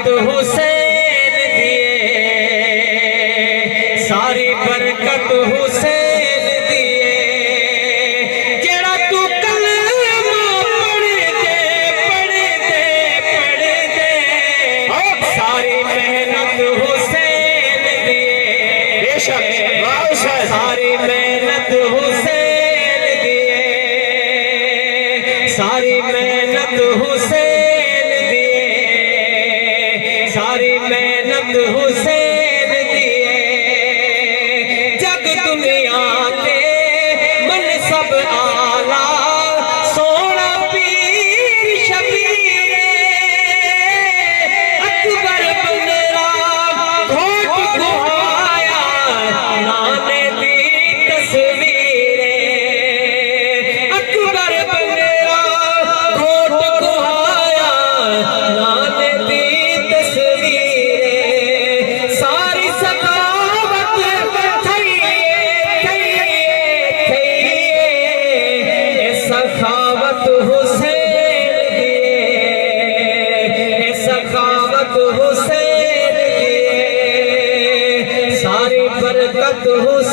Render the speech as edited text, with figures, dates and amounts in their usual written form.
बरकत हुसैन दिए, सारी बरकत हुसैन दिए। जेड़ा तू कलमा पढ़ दे, सारी मेहनत हुसैन दिए। बेशक सारी मेहनत हुसैन दिए, सारी मेहनत हुसैन दिए, सारी मेहनत हुसैन दिए। जग दुनिया के मन सब आला, सोना पीर शबीर अकबर बंदरा घोट गुहाया, नाने दी तस्वीर अकबर बंदरा घोट गुहाया, नाने दी तस्वीर। सारी सखावत सखावत हुसैन दिए, सखावत हुसैन दिए, सारी बरकत हुसैन